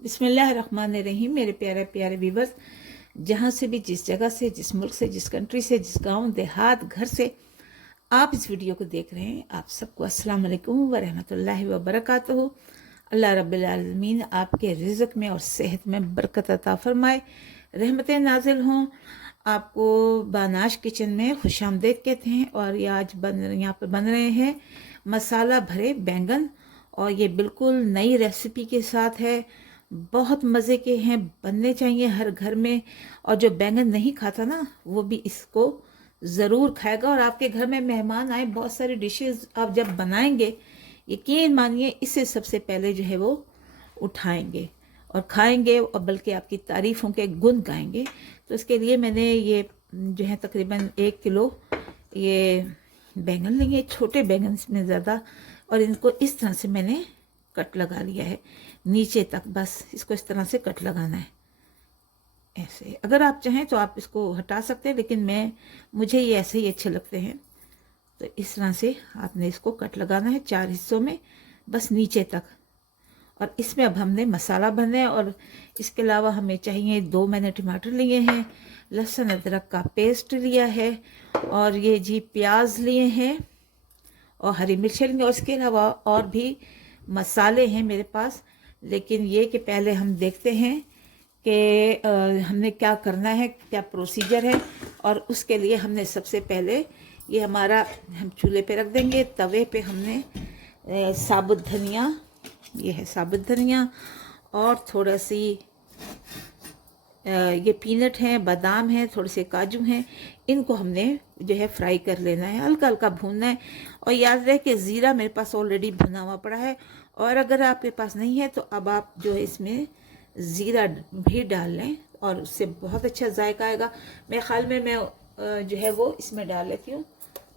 बिस्मिल्लाहिर्रहमानिर्रहीम। मेरे प्यारे प्यारे व्यूवर्स, जहाँ से भी, जिस जगह से, जिस मुल्क से, जिस कंट्री से, जिस गांव देहात घर से आप इस वीडियो को देख रहे हैं, आप सबको अस्सलाम वालेकुम व रहमतुल्लाहि व बरकातहू। अल्लाह रब्बिल आलमीन आपके रिज़्क़ में और सेहत में बरकत अता फरमाए, रहमतें नाजिल हों। आपको बानाश किचन में खुशामदीद कहते हैं। और ये आज यहाँ पर बन रहे हैं मसाला भरे बैंगन, और ये बिल्कुल नई रेसिपी के साथ है। बहुत मज़े के हैं, बनने चाहिए हर घर में। और जो बैंगन नहीं खाता ना, वो भी इसको ज़रूर खाएगा। और आपके घर में मेहमान आए, बहुत सारी डिशेस आप जब बनाएंगे, यकीन मानिए इससे सबसे पहले जो है वो उठाएंगे और खाएंगे, और बल्कि आपकी तारीफ़ों के गुण गाएंगे। तो इसके लिए मैंने ये जो है तकरीबन 1 किलो ये बैंगन लेंगे, छोटे बैंगन इसमें ज़्यादा, और इनको इस तरह से मैंने कट लगा लिया है नीचे तक। बस इसको इस तरह से कट लगाना है ऐसे। अगर आप चाहें तो आप इसको हटा सकते हैं, लेकिन मुझे ये ऐसे ही अच्छे लगते हैं। तो इस तरह से आपने इसको कट लगाना है 4 हिस्सों में, बस नीचे तक। और इसमें अब हमने मसाला भरना है। और इसके अलावा हमें चाहिए 2 मैंने टमाटर लिए हैं, लहसुन अदरक का पेस्ट लिया है, और ये जी प्याज लिए हैं, और हरी मिर्च लेंगे। और इसके अलावा और भी मसाले हैं मेरे पास, लेकिन ये कि पहले हम देखते हैं कि हमने क्या करना है, क्या प्रोसीजर है। और उसके लिए हमने सबसे पहले ये हम चूल्हे पे रख देंगे। तवे पे हमने साबुत धनिया, ये है साबुत धनिया, और थोड़ा सी ये पीनट हैं, बादाम हैं, थोड़े से काजू हैं। इनको हमने जो है फ्राई कर लेना है, हल्का हल्का भूनना है। और याद रहे कि ज़ीरा मेरे पास ऑलरेडी भुना हुआ पड़ा है। और अगर आपके पास नहीं है तो अब आप जो है इसमें ज़ीरा भी डाल लें, और उससे बहुत अच्छा जायका आएगा। मेरे ख्याल में मैं जो है वो इसमें डाल लेती हूँ,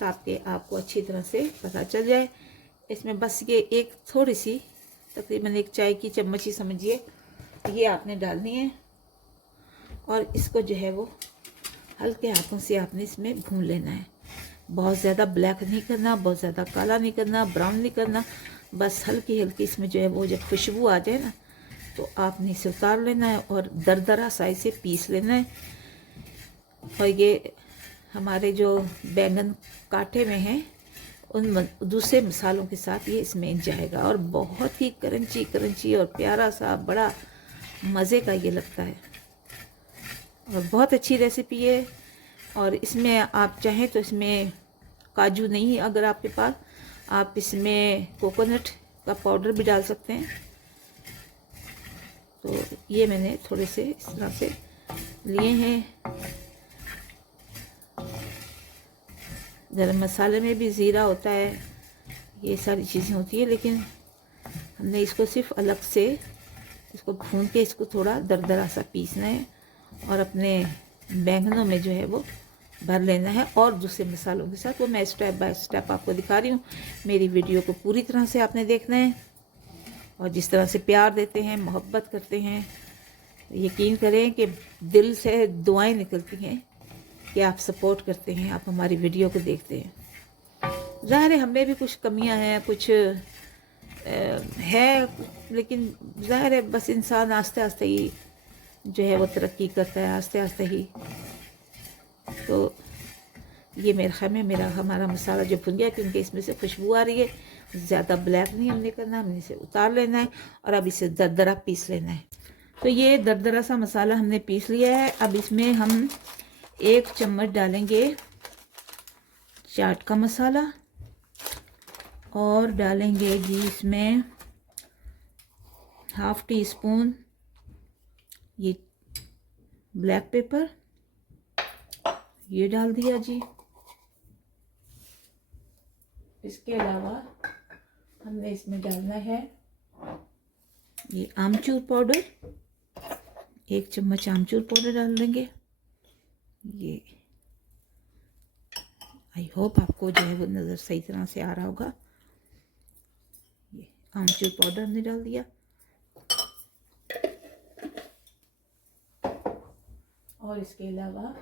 ताकि आपको अच्छी तरह से पता चल जाए। इसमें बस ये एक थोड़ी सी, तकरीबन 1 चाय की चम्मच ही समझिए, ये आपने डालनी है। और इसको जो है वो हल्के हाथों से आपने इसमें भून लेना है। बहुत ज़्यादा ब्लैक नहीं करना, बहुत ज़्यादा काला नहीं करना, ब्राउन नहीं करना। बस हल्की हल्की इसमें जो है वो जब खुशबू आ जाए ना, तो आपने इसे उतार लेना है और दरदरा साइज से पीस लेना है। और ये हमारे जो बैंगन काटे में हैं, उन दूसरे मसालों के साथ ये इसमें जाएगा। और बहुत ही क्रंची क्रंची और प्यारा सा, बड़ा मज़े का ये लगता है, और बहुत अच्छी रेसिपी है। और इसमें आप चाहें तो इसमें काजू नहीं, अगर आपके पास, आप इसमें कोकोनट का पाउडर भी डाल सकते हैं। तो ये मैंने थोड़े से इस तरह से लिए हैं। गरम मसाले में भी ज़ीरा होता है, ये सारी चीज़ें होती है, लेकिन हमने इसको सिर्फ अलग से इसको भून के इसको थोड़ा दरदरा सा पीसना है, और अपने बैंगनों में जो है वो भर लेना है। और दूसरे मसालों के साथ वो मैं स्टेप बाय स्टेप आपको दिखा रही हूँ। मेरी वीडियो को पूरी तरह से आपने देखना है, और जिस तरह से प्यार देते हैं, मोहब्बत करते हैं, यकीन करें कि दिल से दुआएं निकलती हैं कि आप सपोर्ट करते हैं, आप हमारी वीडियो को देखते हैं। ज़ाहिर है हमें भी कुछ कमियां हैं, कुछ है, लेकिन ज़ाहिर है बस इंसान आस्ते आस्ते ही जो है वो तरक्की करता है, आस्ते आस्ते ही। तो ये मेरे ख्याल में हमारा मसाला जो भुन गया, क्योंकि इसमें से खुशबू आ रही है। ज़्यादा ब्लैक नहीं हमने करना, हमने इसे उतार लेना है और अब इसे दरदरा पीस लेना है। तो ये दरदरा सा मसाला हमने पीस लिया है। अब इसमें हम 1 चम्मच डालेंगे चाट का मसाला, और डालेंगे जी इसमें 1/2 टीस्पून ये ब्लैक पेपर, ये डाल दिया जी। इसके अलावा हमने इसमें डालना है ये आमचूर पाउडर, 1 चम्मच आमचूर पाउडर डाल देंगे। ये आई होप आपको जो है वो नज़र सही तरह से आ रहा होगा। ये आमचूर पाउडर हमने डाल दिया, और इसके अलावा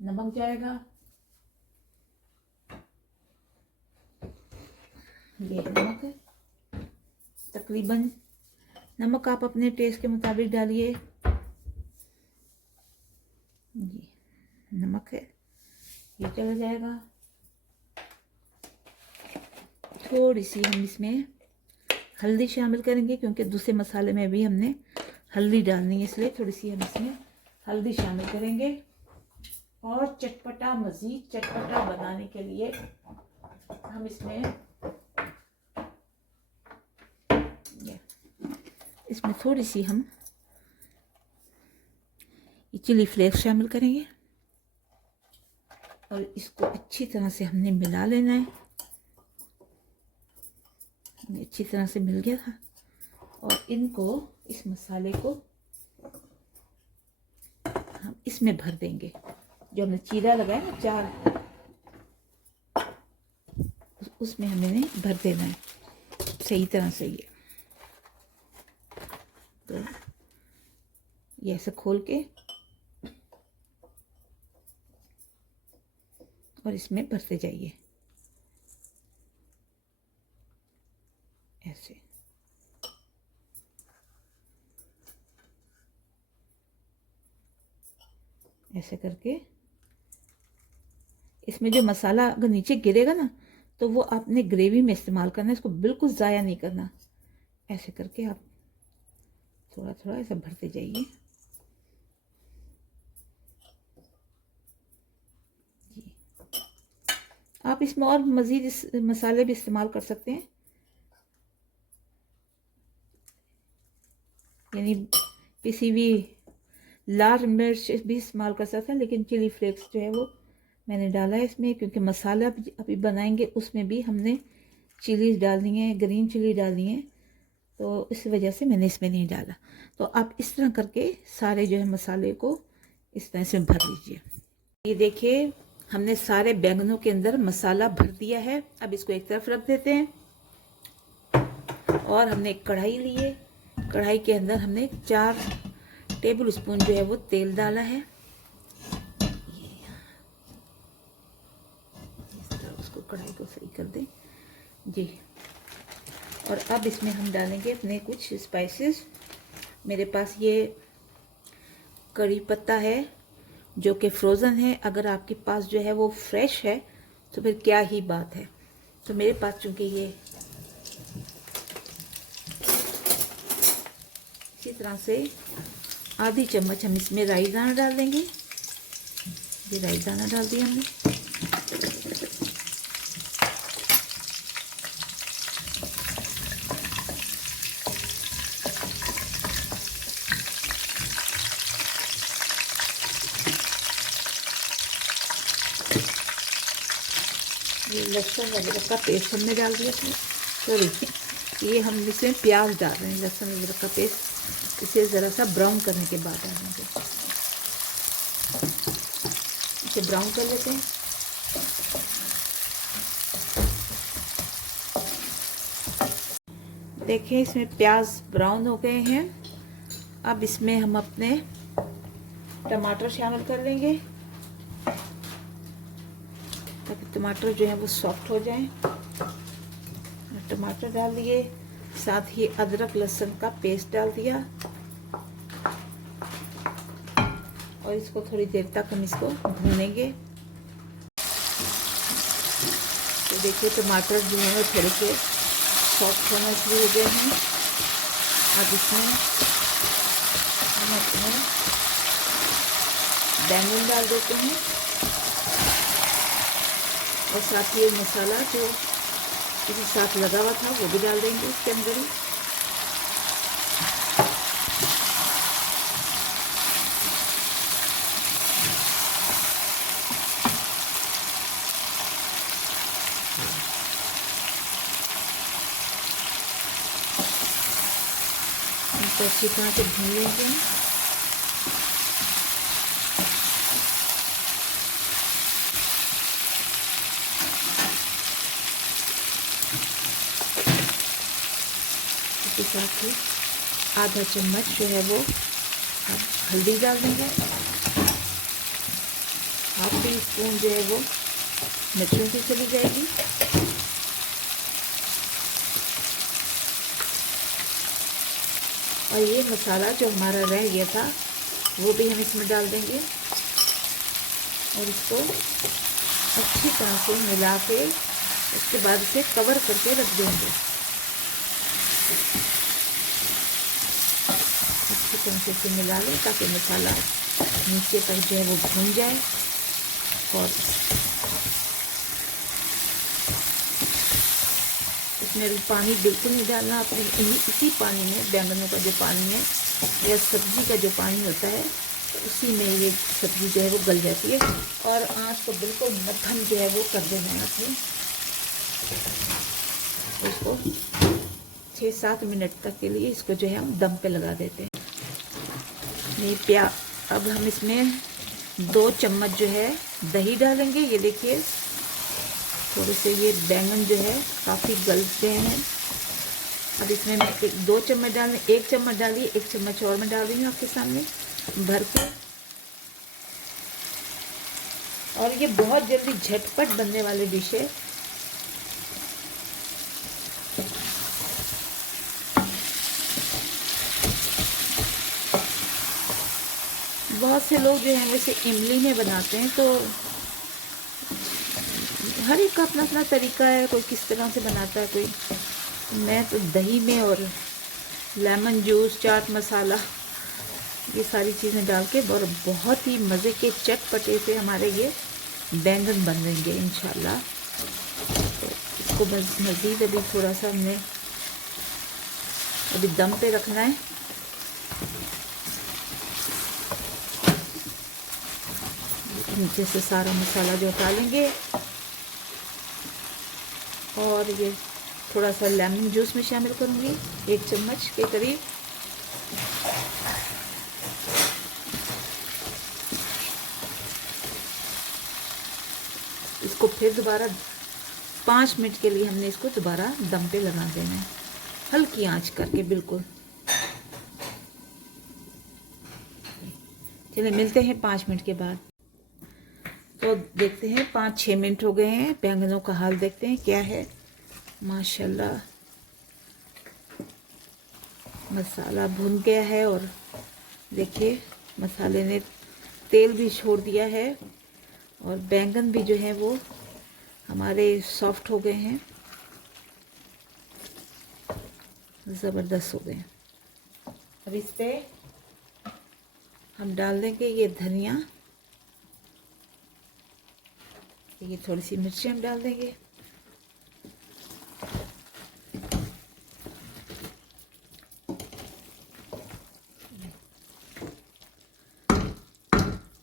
नमक जाएगा। ये नमक है, तकरीबन नमक आप अपने टेस्ट के मुताबिक डालिए। ये नमक है, ये चला जाएगा। थोड़ी सी हम इसमें हल्दी शामिल करेंगे, क्योंकि दूसरे मसाले में भी हमने हल्दी डालनी है, इसलिए थोड़ी सी हम इसमें हल्दी शामिल करेंगे। और चटपटा, मज़ीद चटपटा बनाने के लिए हम इसमें थोड़ी सी हम चिली फ्लेक्स शामिल करेंगे और इसको अच्छी तरह से हमने मिला लेना है। अच्छी तरह से मिल गया था और इनको, इस मसाले को हम इसमें भर देंगे। जो हमने चीरा लगाया ना 4, उसमें हमने भर देना है सही तरह से। ये तो ये ऐसे खोल के और इसमें भरते जाइए ऐसे। ऐसे करके इसमें जो मसाला अगर नीचे गिरेगा ना, तो वो आपने ग्रेवी में इस्तेमाल करना है, इसको बिल्कुल ज़ाया नहीं करना। ऐसे करके आप थोड़ा थोड़ा ऐसा भरते जाइए जी। आप इसमें और मज़ीद मसाले भी इस्तेमाल कर सकते हैं, यानी पिसी हुई लाल मिर्च भी इस्तेमाल कर सकते हैं, लेकिन चिली फ्लेक्स जो है वो मैंने डाला है इसमें, क्योंकि मसाला अभी बनाएंगे उसमें भी हमने चिलीज डालनी है, ग्रीन चिली डालनी है, तो इस वजह से मैंने इसमें नहीं डाला। तो आप इस तरह करके सारे जो है मसाले को इस तरह से भर लीजिए। ये देखिए, हमने सारे बैंगनों के अंदर मसाला भर दिया है। अब इसको एक तरफ रख देते हैं और हमने एक कढ़ाई ली है। कढ़ाई के अंदर हमने 4 टेबल स्पून जो है वो तेल डाला है। इस तरह उसको, कढ़ाई को सही कर दें जी। और अब इसमें हम डालेंगे अपने कुछ स्पाइसेस। मेरे पास ये कड़ी पत्ता है जो कि फ्रोज़न है। अगर आपके पास जो है वो फ्रेश है तो फिर क्या ही बात है। तो मेरे पास चूँकि ये इसी तरह से आधी चम्मच हम इसमें राई दाना डाल देंगे। ये राई दाना डाल दिया हमने। ये लहसुन वगैरह का पेस्ट हमने डाल दिया इसमें। सॉरी, ये हम इसमें प्याज डाल रहे हैं, लहसुन वगैरह का पेस्ट। इसे ज़रा सा ब्राउन करने के बाद डालेंगे। इसे ब्राउन कर लेते हैं। देखिए, इसमें प्याज ब्राउन हो गए हैं। अब इसमें हम अपने टमाटर शामिल कर लेंगे ताकि टमाटर जो है वो सॉफ्ट हो जाए। टमाटर डाल दिए, साथ ही अदरक लहसुन का पेस्ट डाल दिया और इसको थोड़ी देर तक हम इसको भूनेंगे। तो देखिए, टमाटर जो है थोड़े से सॉफ्ट होना शुरू हो गए हैं। अब इसमें हम अपने बैंगन डाल देते हैं और साथ ही मसाला जो इसके साथ लगा हुआ था वो भी डाल देंगे इसके अंदर ही। इनको अच्छी तरह से भून लेंगे। इसके साथ ही आधा चम्मच जो है वो हल्दी डाल देंगे। हाफ टी स्पून जो है वो मिर्चों की चली जाएगी। और ये मसाला जो हमारा रह गया था वो भी हम इसमें डाल देंगे और इसको अच्छी तरह से मिला के उसके बाद इसे कवर करके रख देंगे। अच्छी तरह से इसे मिला लें ताकि मसाला नीचे तक जो है वो भून जाए। और इसमें भी पानी बिल्कुल नहीं डालना अपने, इसी पानी में बैंगनों का जो पानी है या सब्जी का जो पानी होता है उसी में ये सब्जी जो है वो गल जाती है। और आँच को बिल्कुल मध्यम जो है वो कर देना है अपने। इसको 6-7 मिनट तक के लिए इसको जो है हम दम पे लगा देते हैं। नहीं अब हम इसमें 2 चम्मच जो है दही डालेंगे। ये देखिए थोड़े से ये बैंगन जो है काफ़ी गल गए हैं। अब इसमें मैं 2 चम्मच डालें, 1 चम्मच डालिए, 1 चम्मच और मैं डाल रही हूँ आपके सामने भर के। और ये बहुत जल्दी झटपट बनने वाली डिश है। बहुत से लोग जो है वैसे इमली में बनाते हैं, तो हर एक का अपना अपना तरीका है, कोई किस तरह से बनाता है कोई। मैं तो दही में और लेमन जूस, चाट मसाला, ये सारी चीज़ें डाल के और बहुत ही मज़े के चटपटे से हमारे ये बैंगन बन देंगे इंशाल्लाह। तो इसको बस मज़ीद अभी थोड़ा सा हमने अभी दम पे रखना है। नीचे से सारा मसाला जो डालेंगे और ये थोड़ा सा लेमन जूस में शामिल करूँगी, 1 चम्मच के करीब। इसको फिर दोबारा 5 मिनट के लिए हमने इसको दोबारा दम पे लगा देना है, हल्की आंच करके बिल्कुल। चलिए मिलते हैं 5 मिनट के बाद। तो देखते हैं 5-6 मिनट हो गए हैं। बैंगनों का हाल देखते हैं क्या है। माशाल्लाह मसाला भुन गया है और देखिए मसाले ने तेल भी छोड़ दिया है और बैंगन भी जो है वो हमारे सॉफ्ट हो गए हैं, ज़बरदस्त हो गए। अब इस पे हम डाल देंगे ये धनिया, ये थोड़ी सी मिर्ची हम डाल देंगे।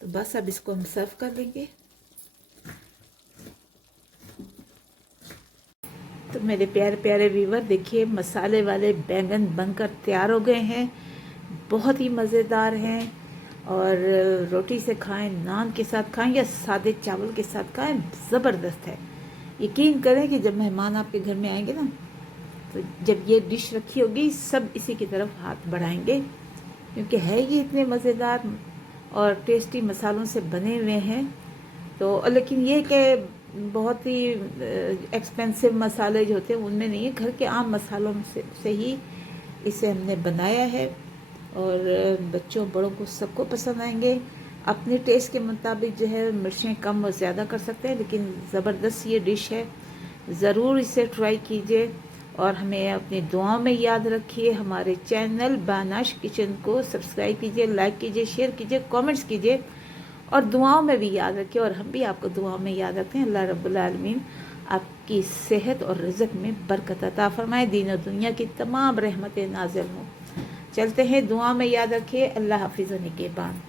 तो बस अब इसको हम सर्व कर लेंगे। तो मेरे प्यारे प्यारे व्यूवर देखिए मसाले वाले बैंगन बनकर तैयार हो गए हैं। बहुत ही मज़ेदार हैं और रोटी से खाएं, नान के साथ खाएं या सादे चावल के साथ खाएं, ज़बरदस्त है। यकीन करें कि जब मेहमान आपके घर में आएंगे ना, तो जब ये डिश रखी होगी सब इसी की तरफ हाथ बढ़ाएंगे, क्योंकि है ये इतने मज़ेदार और टेस्टी मसालों से बने हुए हैं। तो लेकिन ये कि बहुत ही एक्सपेंसिव मसाले जो होते हैं उनमें नहीं है, घर के आम मसालों से ही इसे हमने बनाया है और बच्चों बड़ों को सबको पसंद आएंगे। अपने टेस्ट के मुताबिक जो है मिर्चें कम और ज़्यादा कर सकते हैं, लेकिन ज़बरदस्त ये डिश है। ज़रूर इसे ट्राई कीजिए और हमें अपनी दुआओं में याद रखिए। हमारे चैनल बानाश किचन को सब्सक्राइब कीजिए, लाइक कीजिए, शेयर कीजिए, कमेंट्स कीजिए और दुआओं में भी याद रखिए। और हम भी आपको दुआओं में याद रखते हैं। अल्लाह रब्बुल आलमीन आपकी सेहत और रिज़्क़ में बरकत अता फरमाए, दीन और दुनिया की तमाम रहमतें नाज़िल हों। चलते हैं, दुआ में याद रखिए। अल्लाह हाफ़िज़, निगहबान।